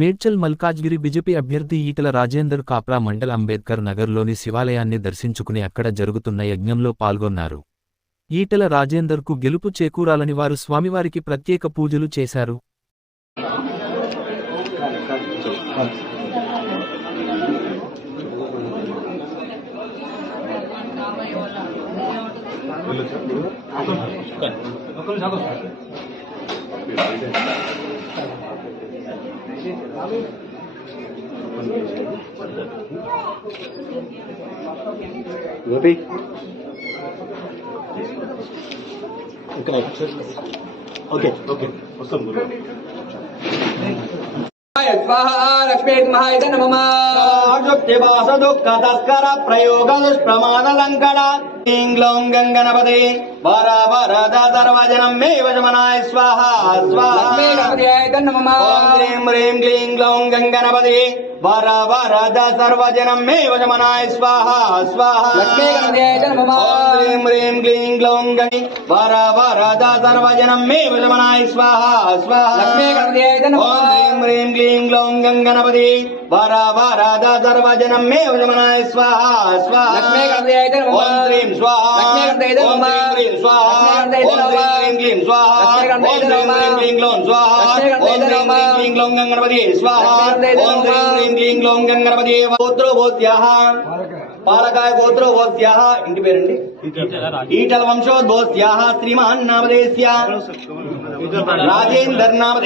Medchal Malkajgiri BJP అభ్యర్థి ఈటల రాజేందర్ కాప్రా మండల్ అంబేద్కర్ నగర్లోని శివాలయాన్ని దర్శించుకుని అక్కడ జరుగుతున్న యజ్ఞంలో పాల్గొన్నారు. ఈటల రాజేందర్కు గెలుపు చేకూరాలని వారు స్వామివారికి ప్రత్యేక పూజలు చేశారు. గోపి. Okay okay. వస్తాం గురు. స్వాహా లక్ష్మీ మహాయ నమ వాస దుఃఖ తస్కర ప్రయోగ దుష్ప్రమాద లంకడ ఇంగ్లోం గంగనపదే వర వరద సర్వజనం మే వశమనాయ స్వాహ స్వాహ లక్ష్మీ గణపతియాయ నమ ఓం హ్రీం హ్రీం క్లీం గ్లౌం గంగనపదే వర వరద సర్వజనం మే వశమనాయ స్వాహ స్వాహ లక్ష్మీ గణపతియాయ నమ ఓం హ్రీం హ్రీం క్లీం గ్లౌం గంగి వర వరద సర్వజనం మే వశమనాయ స్వాహ స్వాహ లక్ష్మీ గణపతియాయ నమ ఓం హ్రీం లక్ష్మీ ఓం గణపతియాయ హ్రీం హ్రీం నమ క్లీం గ్లౌం స్వాహ లక్ష్మీ ఓం గణపతియాయ హ్రీం నమ హ్రీం క్లీం గ్లౌం గంగనపదే స్వాహ లక్ష్మీ గణపతియాయ ఓం నమ హ్రీం హ్రీం క్లీం గ్లౌం గంగనపదే గోత్రో గోత్యాహ పాలకాయ గోత్రో గోత్యాహ ఇంటి పేరండి. ఈటల వంశోద్భోత్యాహ శ్రీమాన్ నామదేశ్య రాజేందర్ నామ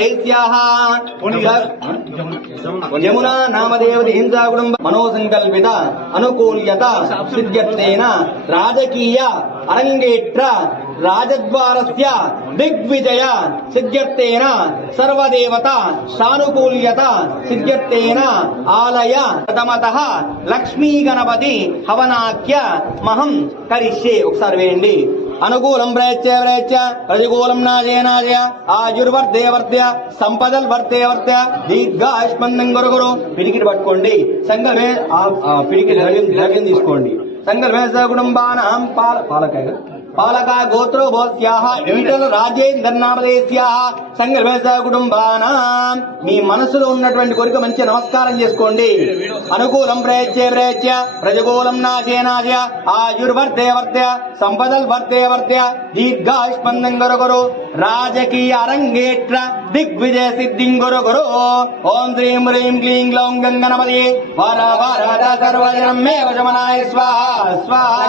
యమునా నామదేవతి హింసా కుటుంబ మనోసంకల్పిత అనుకూల్యత సిద్ధ్యర్థేన రాజకీయ అరంగేట్ర రాజద్వారస్య దిగ్విజయ సిద్ధ్యర్థేన సర్వదేవత సానుకూల్యత సిద్ధ్యర్థేన ఆలయ ప్రథమత లక్ష్మీ గణపతి హవనాఖ్య మహం కరిష్యే ఒకసారి వేయండి. అనుకూలం ప్రయత్య ప్రయత్య ప్రతికూలం నాశయ నాశయ. ఆయుర్వర్ధే వర్ధ్య సంపదల్ వర్ధే దీర్ఘ దీర్ఘాయుష్మందం గురుగురు పిడికిడి పట్టుకోండి. సంఘమే పిడికిటి ద్రవ్యం ద్రవ్యం తీసుకోండి. సంగమే కుటుంబానాం పాల పాలకాయ పాలకా గోత్రో భోత్యాహ ఈటల రాజేందర్ నామదేశ్యాహ కుటుంబానా కుటుంబానాం మీ మనసులో ఉన్నటువంటి కోరిక మంచి నమస్కారం చేసుకోండి. అనుకూలం ప్రయత్య ప్రయత్య ప్రజగోళం నాశే నాశ ఆయుర్వర్తే వర్ధ్య సంపదల్ వర్ధే దీర్ఘ దీర్ఘాయుష్మందం గురుగురు రాజకీయ అరంగేట్ర దిగ్విజయ సిద్ధిం గురుగురు ఓం శ్రీం హ్రీం క్లీం గ్లౌం గంగనపతి. వర వరద సర్వజనం మే వశమనాయ స్వాహ స్వాహ.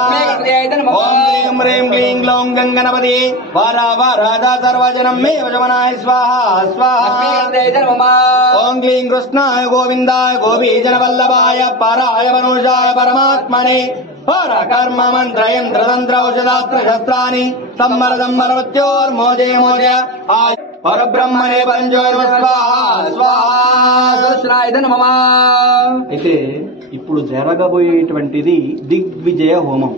ఓం హ్రీం హ్రీం క్లీం గ్లౌం గంగనపతి. వర వరద సర్వజనం మే వశమనాయ స్వాహ స్వాహ. ఓం క్లీం కృష్ణాయ గోవిందాయ పరాయ మనోజాయ పరమాత్మనే. పర కర్మ మంత్ర యంత్ర తంత్ర ఔషధాస్త్ర శస్త్రాన్ని పరబ్రహ్మనే సమ్మర మృత్యోర్మోజే పరబ్రహ్మణే అయితే ఇప్పుడు జరగబోయేటువంటిది దిగ్విజయ హోమం.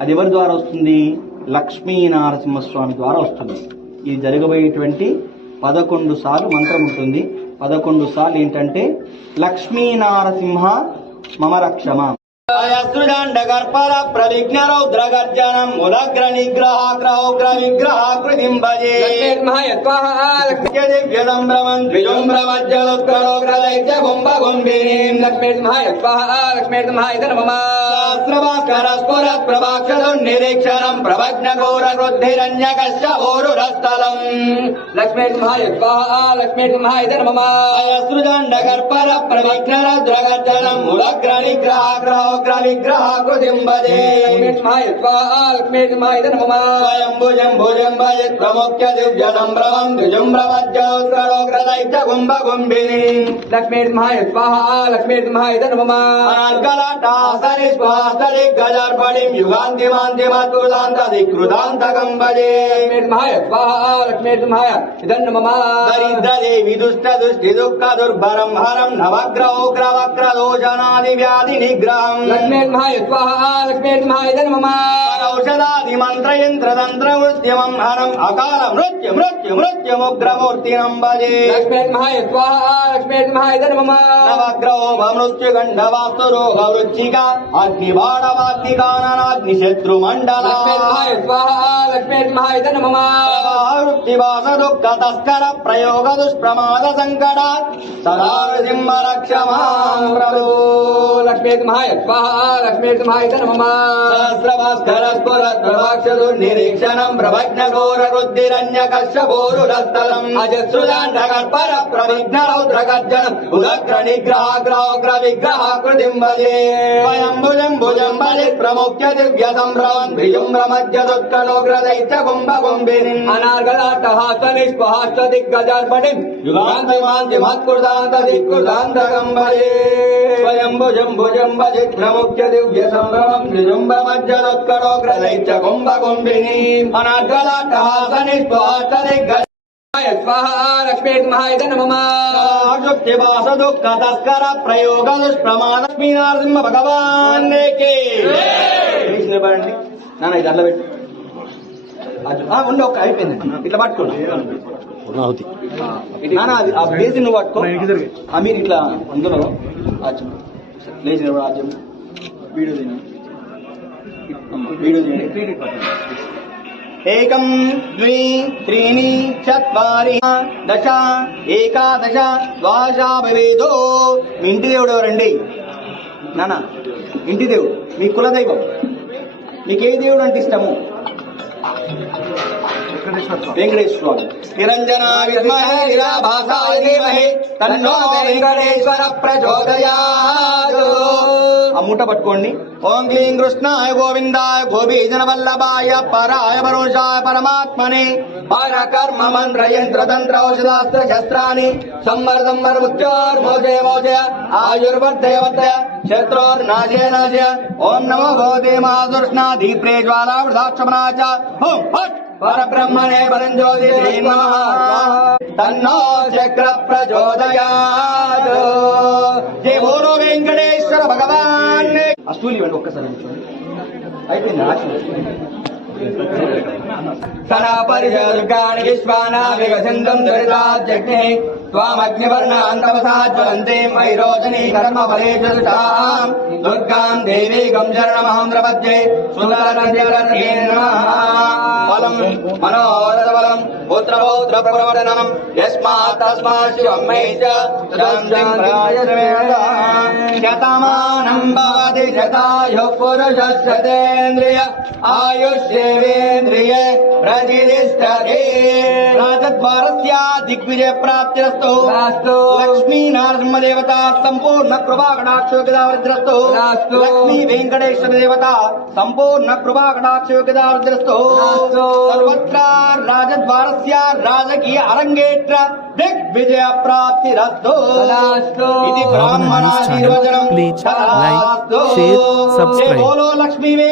అది ఎవరి ద్వారా వస్తుంది? లక్ష్మీ నరసింహస్వామి ద్వారా వస్తుంది. ఇది జరగబోయేటువంటి పదకొండు సార్లు మంత్రం ఉంటుంది. పదకొండు సార్లు ఏంటంటే లక్ష్మీ నారసింహ మమ రక్షమ గర్పర గర్భర ప్రవిఘ్న రౌద్ర గర్జనం ముదగ్ర నిగ్రహ గ్రహోగ్ర విగ్రహ కృతిం భజే లక్ష్మీ మహాయ స్వాహా లక్ష్మీ దివ్యదంభ్రమం ద్విజుంభ్రమజ్జలుత్కరోగ్రదైత్య కుంభ కుంభినీం లక్ష్మీ లక్ష్మీ మహాయ నమ నిరీక్షణం ప్రభజ్ఞ ఘోర వృద్ధిరణ్యకశ్చోరురస్థలం సృజండ గర్భర ప్రవిఘ్నరద్రగర్జనం ములగ్ర నిగ్రహ గ్రహోగ్ర విగ్రహ కృతిం భజే లక్ష్మీ మహాయ స్వాహా లక్ష్మీ మహాయ నమ స్వయం భుజం భుజం భజిత్ ప్రముఖ్య దివ్య సంభ్రమం ద్విజుంభ్రమజ్జోగ్రదైత్య కుంభ కుంభిని లక్ష్మీ మహాయ స్వాహా లక్ష్మీ మహాయ నమ అనర్గలటాసరి స్వాస్తరి గజర్పణిం యుగాంతి మాంతి మత్కృతాంత దికృతాంతకం భజే లక్ష్మీ మహాయ స్వాహా లక్ష్మీ మహాయ ఇదం నమ దరిద్ర దేవి దుష్ట దుఃఖ దుర్భరం హరం వక్ర దోషనాది వ్యాధి నిగ్రహం లక్ష్మీ మహాయ స్వాహా లక్ష్మీ మహాయ నమ ఔషధాది మంత్ర యంత్ర తంత్ర మృత్యమం హరం అకాల మృత్యు మృత్యు మృత్యుముగ్రమూర్తినం భజే లక్ష్మీ మహాయ స్వాహా లక్ష్మీ మహాయ నమ నవగ్రహో మృత్యు గండ వాస్తు రోగ వృచ్చిక అగ్ని బాణవాగ్ని కాననాగ్ని నమ వృత్తివాస నిరీక్షణం ప్రభజ్ఞ ఘోర రుద్ధిరణ్య కశ్యభోరురస్థలం అజస్రుదాండ ప్రవిఘ్న రౌద్రగర్జనం ఉదగ్ర నిగ్రహ విగ్రహ వదే భుజం భుజం బలి ప్రముఖ్య దివ్య సంభ్రమం విజుంభ్ర మధ్య దుఃఖలోగ్ర దైత్య కుంభ దిగ్గజార్పణి యుగాంతి మాంతి మత్కృదాంత దిక్కుదాంత కంబరే స్వయం భుజం భుజం బలి సంభ్రమం తస్కర ప్రయోగ దుష్ప్రమాద భగవాన్ నిలబడండి నాన్న ఇది అట్లా పెట్టు అది- ఒక అయిపోయింది ఇట్లా పట్టుకోండి నాన్న అది ఆ బేసి నువ్వు పట్టుకో మీరు ఇట్లా అందులో లేచిన చూ. లేచి నిలబడు ఆ ఏకం ద్వి త్రీణి చత్వారి దశ ఏకాదశ ద్వాదశ మీ ఇంటి దేవుడు ఎవరండి? నానా ఇంటి దేవుడు మీ కులదైవం. మీకు ఏ దేవుడు అంటే ఇష్టము? వెంకటేశ్వర స్వామి. నిరంజన విద్మహే నిరాభాసాయ ధీమహి తన్నో వెంకటేశ్వర ప్రచోదయాత్. మూట పట్టుకోండి. ఓం క్లీం కృష్ణాయ గోవిందాయ గోపీజన వల్లభాయ పరాయ పరోషాయ పరమాత్మనే. పర కర్మ మంత్ర యంత్ర తంత్ర ఔషధాస్త్ర శస్త్రాన్ని సంవర సంవర ముఖ్యోర్ మోజయ మోచయ ఆయుర్వర్ధయ వర్ధయ శత్రోర్నాశయ నాశయ ఓం నమో భగవతే మహాదుష్ణా దీప్రే జ్వాలా వృధాక్షమనాచ చ. ఓం ఫట్ పరబ్రహ్మణే పరంజ్యోతి తన్నో చక్ర ప్రచోదయాత్ జయ బోలో వెంకటేశ్వర భగవాన్ అసూలి ఇవ్వండి ఒక్కసారి కూర్చోండి. అయిపోయింది ఆశీర్వాదం. సనా పరిజర్గాణి విశ్వానా విగసిందం దరిదాజ్ఞే త్వామగ్నివర్ణాన్ తపసా జ్వలంతే వైరోచనీ కర్మ ఫలే చతుషాం దుర్గాం దేవీగం శరణమహం ప్రపద్యే సుందరనద్యే నమః బలం మనోరథ బలం పుత్ర పౌత్ర ప్రవర్తనం యస్మాత్ తస్మాత్ శివం మే చ శతం అస్తు. లక్ష్మీ నరసింహ దేవత సంపూర్ణ కృపాకటాక్షోగదావృద్రస్తు అస్తు. లక్ష్మీ వెంకటేశ్వర దేవత సంపూర్ణ కృపాకటాక్షోగదావృద్రస్తు అస్తు. సర్వత్ర రాజద్వారస్య రాజకీయ అరంగేట్ర దిగ్విజయ ప్రాప్తిరస్తు. ఇది సబ్స్క్రైబ్. బోలో లక్ష్మీ వెంకటేశ్వర